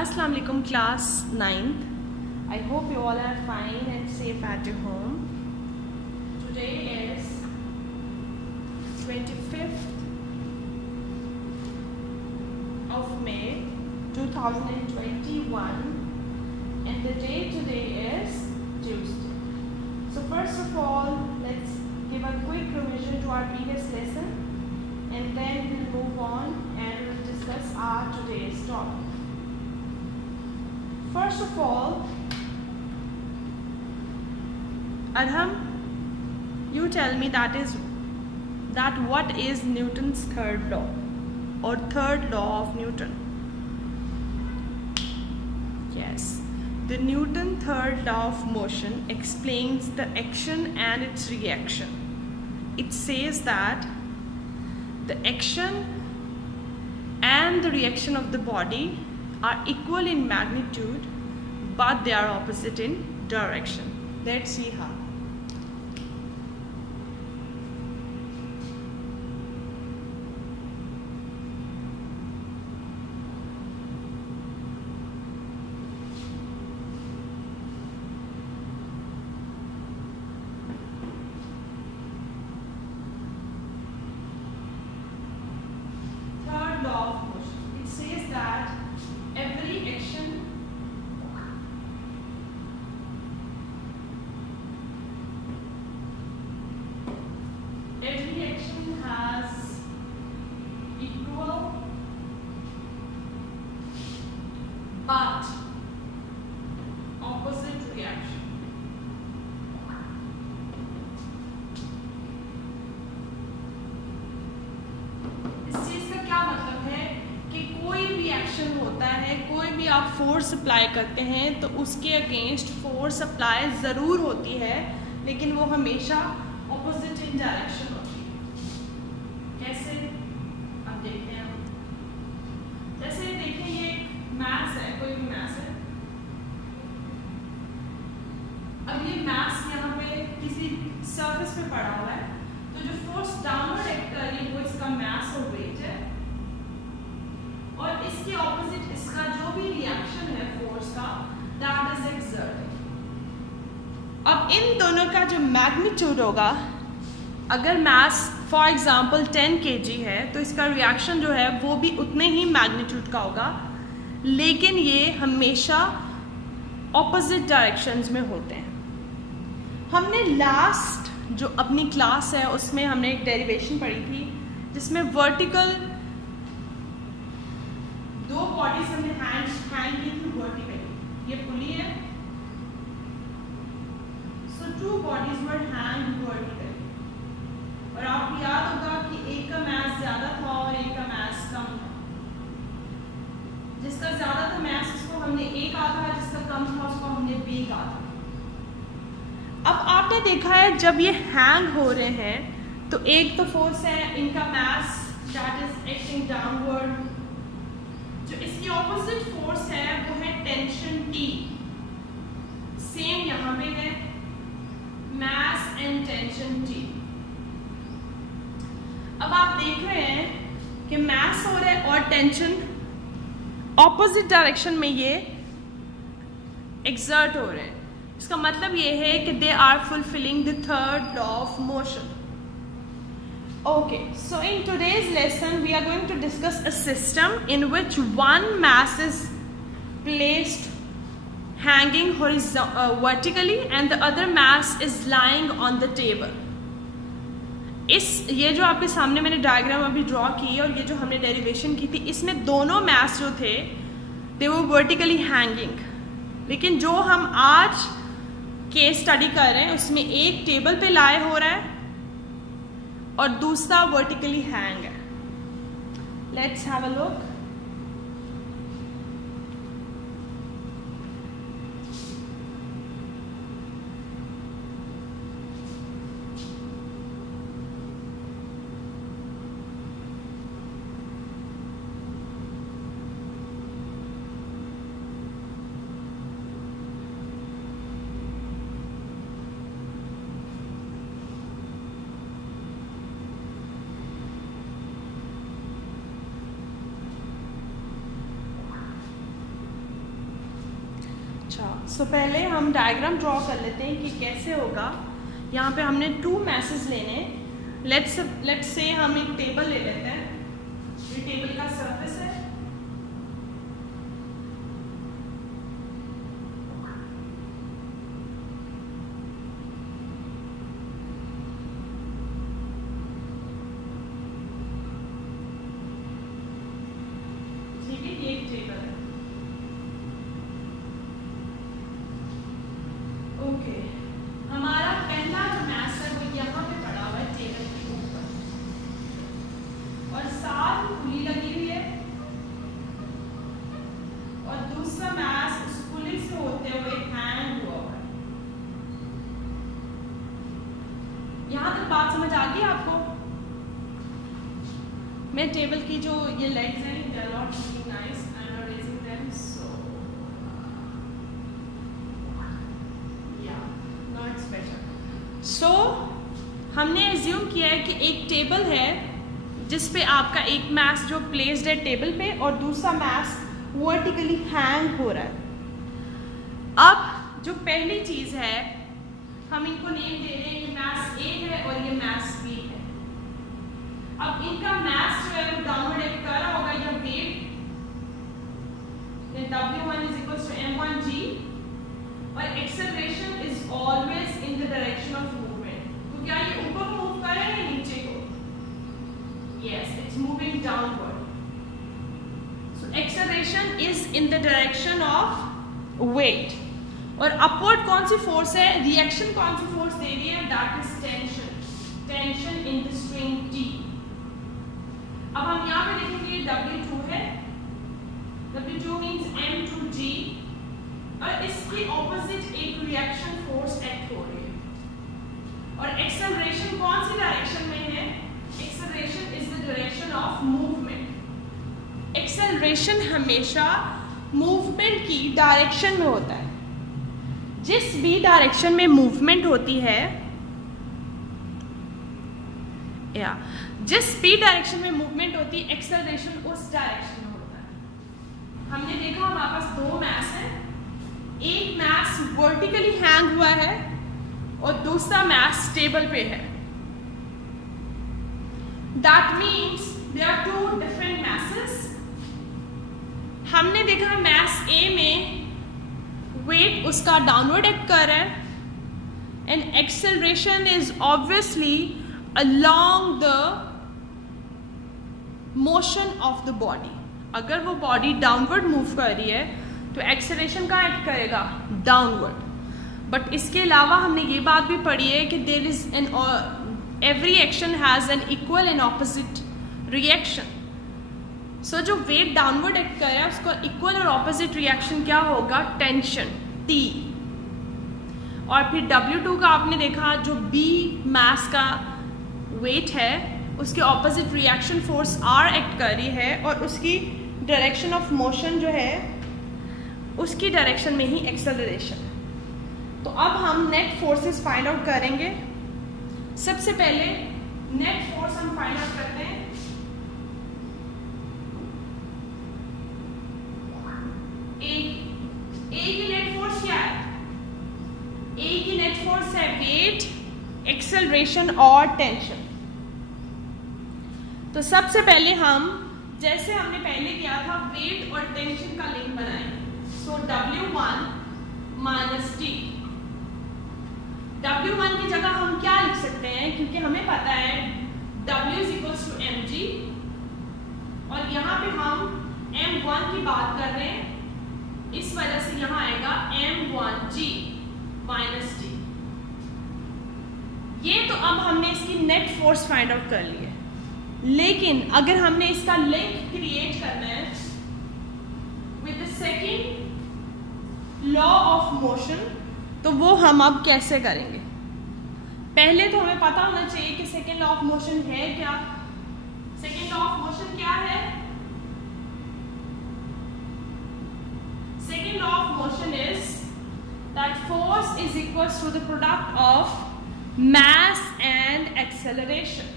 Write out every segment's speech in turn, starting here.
Assalamu alaikum class 9th. I hope you all are fine and safe at your home. Today is 25th of May 2021 and the date today is Tuesday. So first of all, let's give a quick revision to our previous lesson and then we'll move on and we'll discuss our today's topic. First of all, Arham, you tell me what is Newton's third law or third law of Newton? Yes, the Newton third law of motion explains the action and its reaction. It says that the action and the reaction of the body are equal in magnitude, but they are opposite in direction. Let's see how. Third law of motion. It says that every action has equal but opposite reaction. इस चीज का क्या मतलब है कि कोई भी action होता है, कोई भी आप फोर्स अप्लाई करते हैं तो उसके अगेंस्ट फोर्स अप्लाई ज़रूर होती है, लेकिन वो हमेशा ऑपोजिट इन डायरेक्शन होती है। कैसे? अब देखते हैं। जैसे देखें ये एक मास है, कोई भी मास है। अब ये मास यहाँ पे किसी सरफेस पे पड़ा हुआ है, तो जो फोर्स डाउनवर्ड एक्ट कर रही है वो इसका मास और वेट है, और इसके ऑपोजिट इसका जो भी रिएक्शन है फोर्स का, दैट इज एक्सर्टेड। अब इन दोनों का जो मैग्नीट्यूड होगा, अगर मास फॉर एग्जांपल 10 kg है तो इसका रिएक्शन जो है वो भी उतने ही मैग्नीट्यूड का होगा, लेकिन ये हमेशा ऑपोजिट डायरेक्शंस में होते हैं। हमने लास्ट जो अपनी क्लास है उसमें हमने एक डेरिवेशन पढ़ी थी जिसमें वर्टिकल दो बॉडीज हमने हैंग की थी वर्टिकली। ये पुली है, so two bodies were hang vertically, और आपको याद होगा कि एक का मास ज्यादा था और एक का मास कम था। जिसका ज्यादा था मास उसको हमने A कहा था, जिसका कम था उसको हमने B कहा था। अब आपने देखा है जब ये हैंग हो रहे हैं तो एक तो फोर्स है इनका mass that is acting downward, जो इसकी ऑपोजिट फोर्स है वो है टेंशन T। सेम यहाँ पे है मास एंड टेंशन T। अब आप देख रहे हैं कि मास हो रहा है और टेंशन ऑपोजिट डायरेक्शन में ये एक्सर्ट हो रहे हैं। इसका मतलब ये है कि they are fulfilling the third law of motion. Okay, so in today's lesson we are going to discuss a system in which one mass is placed hanging vertically and the other mass is lying on the table. ये जो आपके सामने मैंने diagram अभी draw की और ये जो हमने डेरिवेशन की थी, इसमें दोनों मास जो थे दे वो वर्टिकली हैंगिंग, लेकिन जो हम आज केस स्टडी कर रहे हैं उसमें एक टेबल पे लाए हो रहा है और दूसरा वर्टिकली हैंग है। Let's have a look. अच्छा, सो पहले हम डायग्राम ड्रॉ कर लेते हैं कि कैसे होगा। यहाँ पे हमने 2 मैसेज लेने। लेट्स से हम एक टेबल ले लेते हैं। ये टेबल का सरफेस है। ठीक है, ये एक टेबल है। ओके, हमारा पहला जो मैस है वो यहाँ पे पड़ा हुआ है टेबल के ऊपर, और साथ पुली लगी हुई है, और दूसरा मैस उस पुली से होते हुए हैंग हुआ है। यहाँ तक बात समझ आ गई आपको? मैं टेबल की जो ये लेग्स हैं, they are not looking nice, I am not raising them, so so हमने एज्यूम किया है कि एक टेबल है जिस पे आपका एक मैस जो प्लेस्ड है टेबल पे और दूसरा मैस वर्टिकली हैंग हो रहा है। अब जो पहली चीज है, हम इनको नेम दे रहे हैं, ये मैस ए है और ये मैस बी है। अब इनका मैस जो है वो डाउनवर्ड एक्ट कर रहा होगा, या wait W1 is equals to m1g, और acceleration is always in the direction of movement. तो क्या ये ऊपर मूव कर रहा है या नीचे को? Yes, it's moving downward. So acceleration is in the direction of weight. और अपवर्ड कौन सी फोर्स है, रिएक्शन कौन सी फोर्स दे रही है? That is tension, tension in the string T। अब हम यहाँ पे लिखेंगे W2 है, W2 मीन्स M2G, और इसके ऑपोजिट एक रिएक्शन फोर्स एक्ट हो रही है। और एक्सेलरेशन कौन सी डायरेक्शन में है? Acceleration is the direction of movement. Acceleration हमेशा मूवमेंट की डायरेक्शन में होता है। जिस भी डायरेक्शन में मूवमेंट होती है, या जिस भी डायरेक्शन में मूवमेंट होती है, एक्सेलरेशन उस डायरेक्शन में होता है। हमने देखा हमारे पास 2 मैस है, एक मैस वर्टिकली हैंग हुआ है और दूसरा मैस टेबल पे है। That means they are 2 different masses. हमने देखा मैस ए में वेट उसका डाउनवर्ड एक्ट कर रहा है, and acceleration is obviously along the motion of the body. अगर वो बॉडी डाउनवर्ड मूव कर रही है तो एक्सेलरेशन का एक्ट करेगा डाउनवर्ड। बट इसके अलावा हमने ये बात भी पढ़ी है कि there is an every action has an equal and opposite reaction. So जो वेट डाउनवर्ड एक्ट कर रहा है उसका इक्वल और ऑपोजिट रिएक्शन क्या होगा? Tension, T। और फिर W2 का आपने देखा, जो B मैस का वेट है उसके opposite reaction force R act कर रही है, और उसकी डायरेक्शन ऑफ मोशन जो है उसकी डायरेक्शन में ही एक्सेलरेशन। तो अब हम नेट फोर्सेस फाइंड आउट करेंगे। सबसे पहले नेट फोर्स हम फाइंड आउट करते हैं। ए की नेट फोर्स क्या है? ए की नेट फोर्स है वेट, एक्सेलरेशन और टेंशन। तो सबसे पहले हम, जैसे हमने पहले किया था, वेट और टेंशन का लिंक बनाएंगे। सो W1 माइनस T। W1 की जगह हम क्या लिख सकते हैं, क्योंकि हमें पता है W is equals to mg, और यहाँ पे हम M1 की बात कर रहे हैं, इस वजह से यहाँ आएगा M1g माइनस T। ये तो अब हमने इसकी नेट फोर्स फाइंड आउट कर ली है, लेकिन अगर हमने इसका लिंक क्रिएट करना है with the second law of motion, तो वो हम अब कैसे करेंगे? पहले तो हमें पता होना चाहिए कि सेकेंड लॉ ऑफ मोशन है क्या। सेकेंड लॉ ऑफ मोशन क्या है? Second law of motion is that force is equals to the product of mass and acceleration.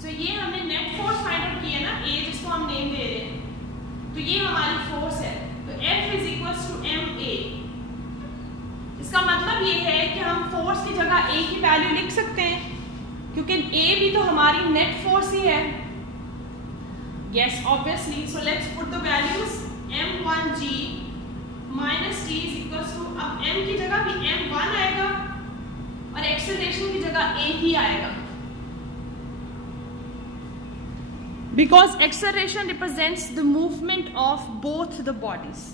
So ये हमने नेट फोर्स फाइंड आउट किया ना, A जिसको हम नेम दे रहे हैं, तो ये हमारी फोर्स है, तो F is equals to ma मतलब ये है कि हम फोर्स की जगह ए की वैल्यू लिख सकते हैं, क्योंकि ए भी तो हमारी नेट फोर्स ही है। Yes, obviously. So let's put the values. m1g minus t is equals to, अब m की जगह भी m1 आएगा और एक्सेलरेशन की जगह a ही आएगा, because acceleration represents the movement of both the bodies.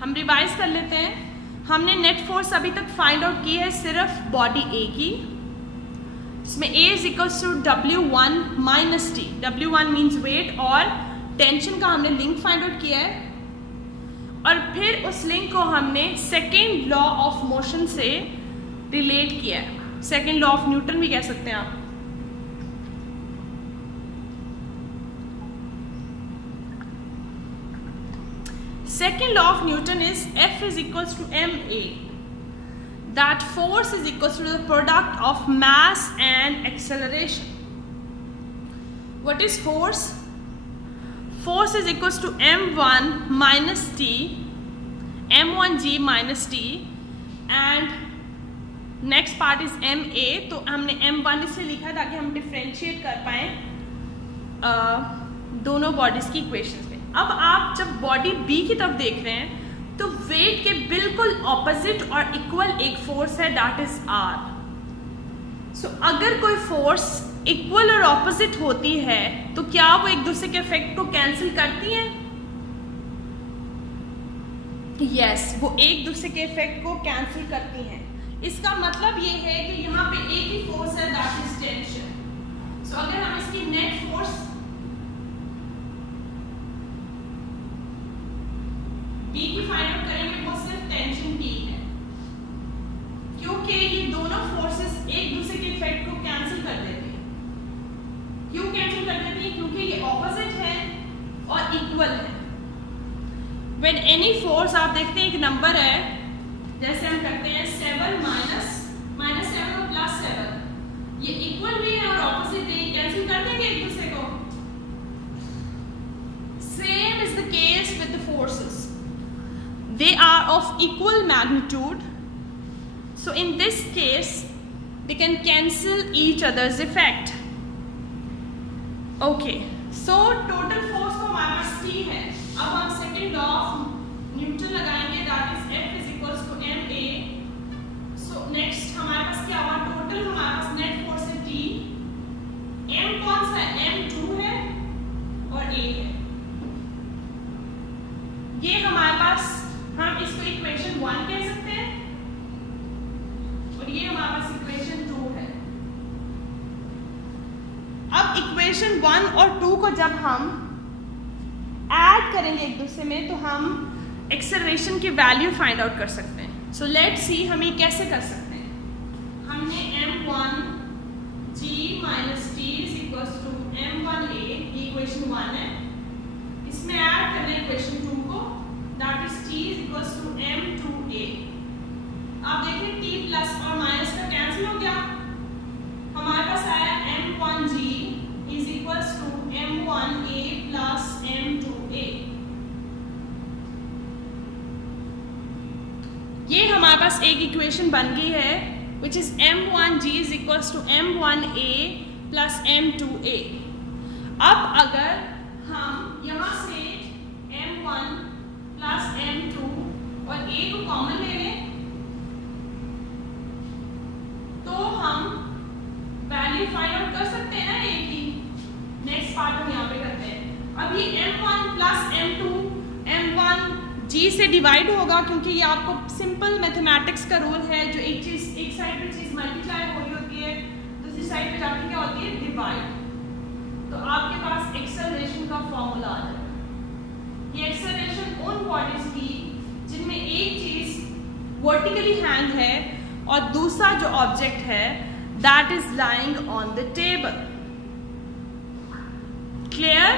हम रिवाइज कर लेते हैं। हमने नेट फोर्स अभी तक फाइंड आउट की है सिर्फ बॉडी a की, इसमें A is equals to W1 minus T. W1 means weight, और टेंशन का हमने लिंक फाइंड आउट किया है, और फिर उस लिंक को हमने सेकेंड लॉ ऑफ मोशन से रिलेट किया है। सेकेंड लॉ ऑफ न्यूटन भी कह सकते हैं आप। Second law of Newton is F is equals to ma, that force is equal to the product of mass and acceleration. What is force? Force is equal to m1 minus t, m1g minus t, and next part is ma. तो हमने m1 इसलिए लिखा ताकि हम differentiate कर पाए दोनों bodies की इक्वेशंस में। अब आप जब बॉडी b की तरफ देख रहे हैं तो वेट के बिल्कुल ऑपोजिट और इक्वल एक फोर्स है, दैट इज आर। सो अगर कोई फोर्स इक्वल और ऑपोजिट होती है तो क्या वो एक दूसरे के इफेक्ट को कैंसिल करती हैं? यस, वो एक दूसरे के इफेक्ट को कैंसिल करती हैं। इसका मतलब ये है कि यहाँ पे एक ही फोर्स है, दैट इज टेंशन। सो अगर हम इसकी नेट फोर्स B की फाइंड आउट करेंगे, वो सिर्फ टेंशन T है, क्योंकि ये दोनों फोर्सेस एक दूसरे के इफेक्ट को कैंसिल कर देती हैं। क्यों कैंसिल कर देती हैं? क्योंकि ये ऑपोजिट है और इक्वल है। व्हेन एनी फोर्स, आप देखते हैं एक नंबर है, जैसे हम करते हैं 7 माइनस 7 और प्लस 7, ये इक्वल भी है और ऑपोजिट भी, कैंसिल कर देंगे एक दूसरे को। Same is the case with the forces, they are of equal magnitude, so in this case they can cancel each other's effect. Okay, so total force तो हमारे पास T है। अब हम सेकेंड लॉ ऑफ न्यूटन लगाएंगे, that is F is equals to ma. so next हमारे पास क्या हुआ? Total हमारे पास नेट फोर्स है T, m कौन सा है? m2 है और a है। ये हमारे पास, हम इसको इक्वेशन 1 कह सकते हैं, और ये हमारे पास इक्वेशन 2 है। अब इक्वेशन 1 और 2 को जब हम ऐड करेंगे एक दूसरे में तो हम एक्सेलरेशन की वैल्यू फाइंड आउट कर सकते हैं। सो लेट्स सी हम ये कैसे कर सकते हैं। हमने m1g minus t is equals to m1a, ये इक्वेशन 1 है, इसमें ऐड करना है इक्वेशन 2 को, that is t is equals to m2a। आप देखिए t प्लस और माइनस का कैंसिल हो गया, हमारे पास आया m1g is equals to m1a plus m2a। ये हमारे पास एक इक्वेशन बन गई है, which is m1g is equals to m1a plus m2a। अब अगर हम यहाँ से m1 प्लस m2 और a को कॉमन ले लें तो हम वैल्यू फाइंड आउट कर सकते हैं ना a की। नेक्स्ट पार्ट हम यहाँ पे करते हैं। अब ये m1 plus m2 m1 g से डिवाइड होगा, क्योंकि ये आपको सिंपल मैथमेटिक्स का रूल है, जो एक साइड पे चीज मल्टीप्लाई हो रही होती है, दूसरी साइड पे जाके क्या होती है? डिवाइड। तो आपके पास एक्सेलरेशन का फॉर्मूला आ जाएगा। ये एक्सेलरेशन उन बॉडीज की जिनमें एक चीज वर्टिकली हैंग है और दूसरा जो ऑब्जेक्ट है that is lying on the table. Clear?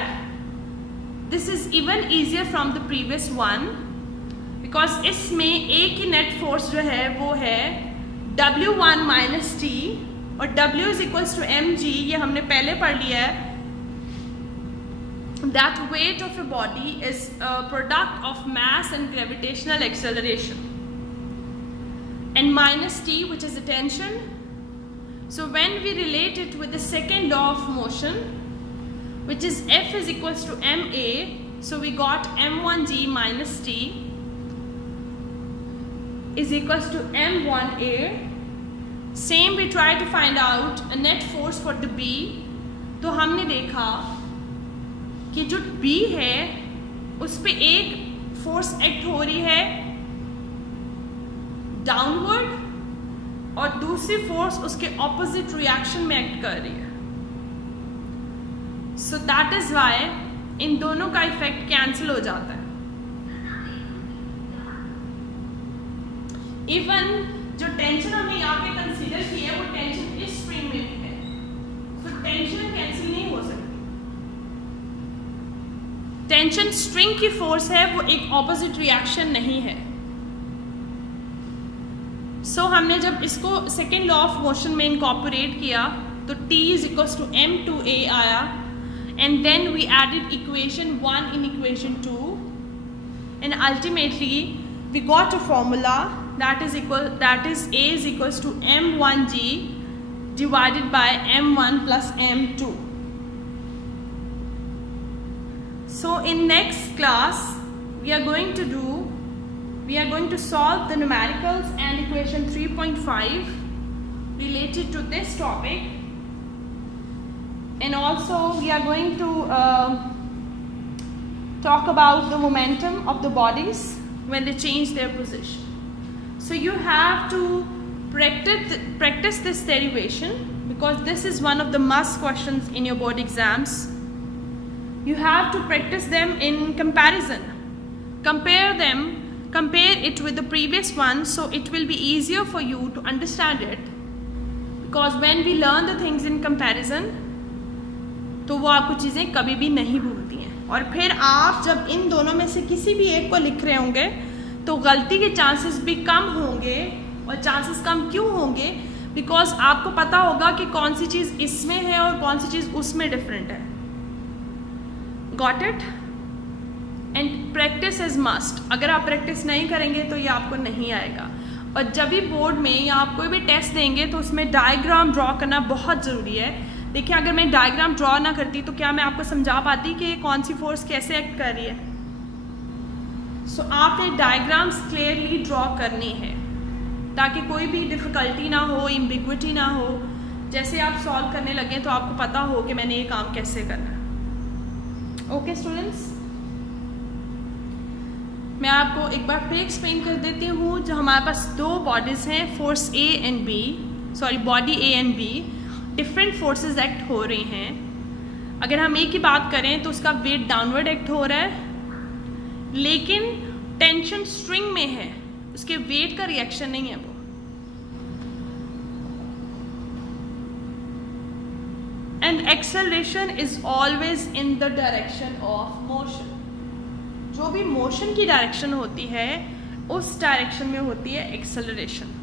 This is even easier from the previous one, because इसमें ए की नेट फोर्स जो है वो है W1 माइनस टी, और W is equals to mg, ये हमने पहले पढ़ लिया है। That weight of a body is a product of mass and gravitational acceleration. and minus T, which is the tension. So when we relate it with the second law of motion, which is F is equals to ma, so we got m1g minus T is equals to m1a. Same we try to find out a net force for the B. तो हमने देखा कि जो B है उस पे एक force act हो रही है डाउनवर्ड और दूसरी फोर्स उसके ऑपोजिट रिएक्शन में एक्ट कर रही है. सो दैट इज वाई इन दोनों का इफेक्ट कैंसिल हो जाता है. इवन जो टेंशन हमने यहाँ पे कंसीडर की है वो टेंशन इस स्प्रिंग में भी है. सो टेंशन कैंसिल नहीं हो सकती. टेंशन स्ट्रिंग की फोर्स है, वो एक ऑपोजिट रिएक्शन नहीं है. सो हमने जब इसको सेकेंड लॉ ऑफ मोशन में इनकॉर्पोरेट किया तो T is equals to m2a आया, and then we added equation 1 in equation 2, and ultimately we got a formula that is A is equals to m1g divided by m1 plus m2. So in next class we are going to solve the numericals and equation 3.5 related to this topic, and also we are going to talk about the momentum of the bodies when they change their position. So you have to practice this derivation because this is one of the must questions in your board exams. You have to practice them in comparison. Compare it with the previous one, so it will be easier for you to understand it, because when we learn the things in comparison तो वो आपको चीज़ें कभी भी नहीं भूलती हैं. और फिर आप जब इन दोनों में से किसी भी एक को लिख रहे होंगे तो गलती के चांसेस भी कम होंगे. और चांसेस कम क्यों होंगे? बिकॉज आपको पता होगा कि कौन सी चीज़ इसमें है और कौन सी चीज़ उसमें डिफरेंट है. Got it? And practice is must. अगर आप प्रैक्टिस नहीं करेंगे तो ये आपको नहीं आएगा. और जब भी बोर्ड में या आप कोई भी टेस्ट देंगे तो उसमें डायग्राम ड्रॉ करना बहुत ज़रूरी है. देखिए, अगर मैं डायग्राम ड्रॉ ना करती तो क्या मैं आपको समझा पाती कि कौन सी फोर्स कैसे एक्ट कर रही है? सो आपने डायग्राम्स क्लियरली ड्रॉ करनी है ताकि कोई भी डिफ़िकल्टी ना हो, एम्बिग्विटी ना हो. जैसे आप सॉल्व करने लगे तो आपको पता हो कि मैंने ये काम कैसे करना है. ओके स्टूडेंट्स, मैं आपको एक बार फिर एक्सप्लेन कर देती हूँ. जो हमारे पास दो बॉडीज़ हैं, force A and B, body A and B, different forces act हो रही हैं. अगर हम एक की बात करें तो उसका वेट डाउनवर्ड एक्ट हो रहा है, लेकिन टेंशन स्ट्रिंग में है, उसके वेट का रिएक्शन नहीं है वो. And acceleration is always in the direction of motion. जो भी मोशन की डायरेक्शन होती है उस डायरेक्शन में होती है एक्सेलरेशन.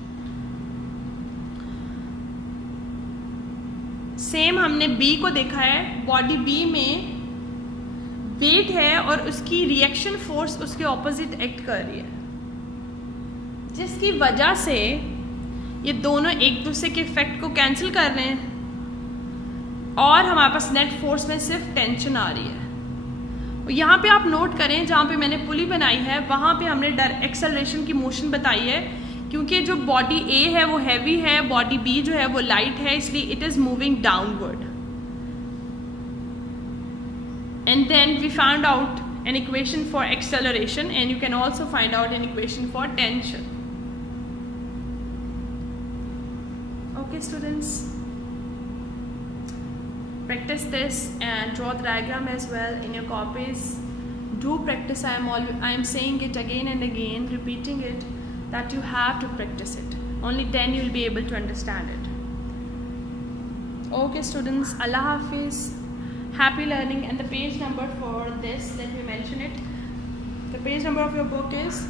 सेम हमने B को देखा है. बॉडी B में वेट है और उसकी रिएक्शन फोर्स उसके ऑपोजिट एक्ट कर रही है, जिसकी वजह से ये दोनों एक दूसरे के इफेक्ट को कैंसिल कर रहे हैं और हमारे पास नेट फोर्स में सिर्फ टेंशन आ रही है. और यहाँ पे आप नोट करें, जहाँ पे मैंने पुली बनाई है वहाँ पे हमने एक्सेलरेशन की मोशन बताई है, क्योंकि जो बॉडी A है वो हैवी है, बॉडी B जो है वो लाइट है, इसलिए it is moving downward. And then we found out an equation for acceleration, and you can also find out an equation for tension. Okay students, practice this and draw the diagram as well in your copies. Do practice. I am saying it again and again, repeating it, that you have to practice it. Only then you will be able to understand it. Okay students, Allah Hafiz, happy learning. And the page number for this, let me mention it. The page number of your book is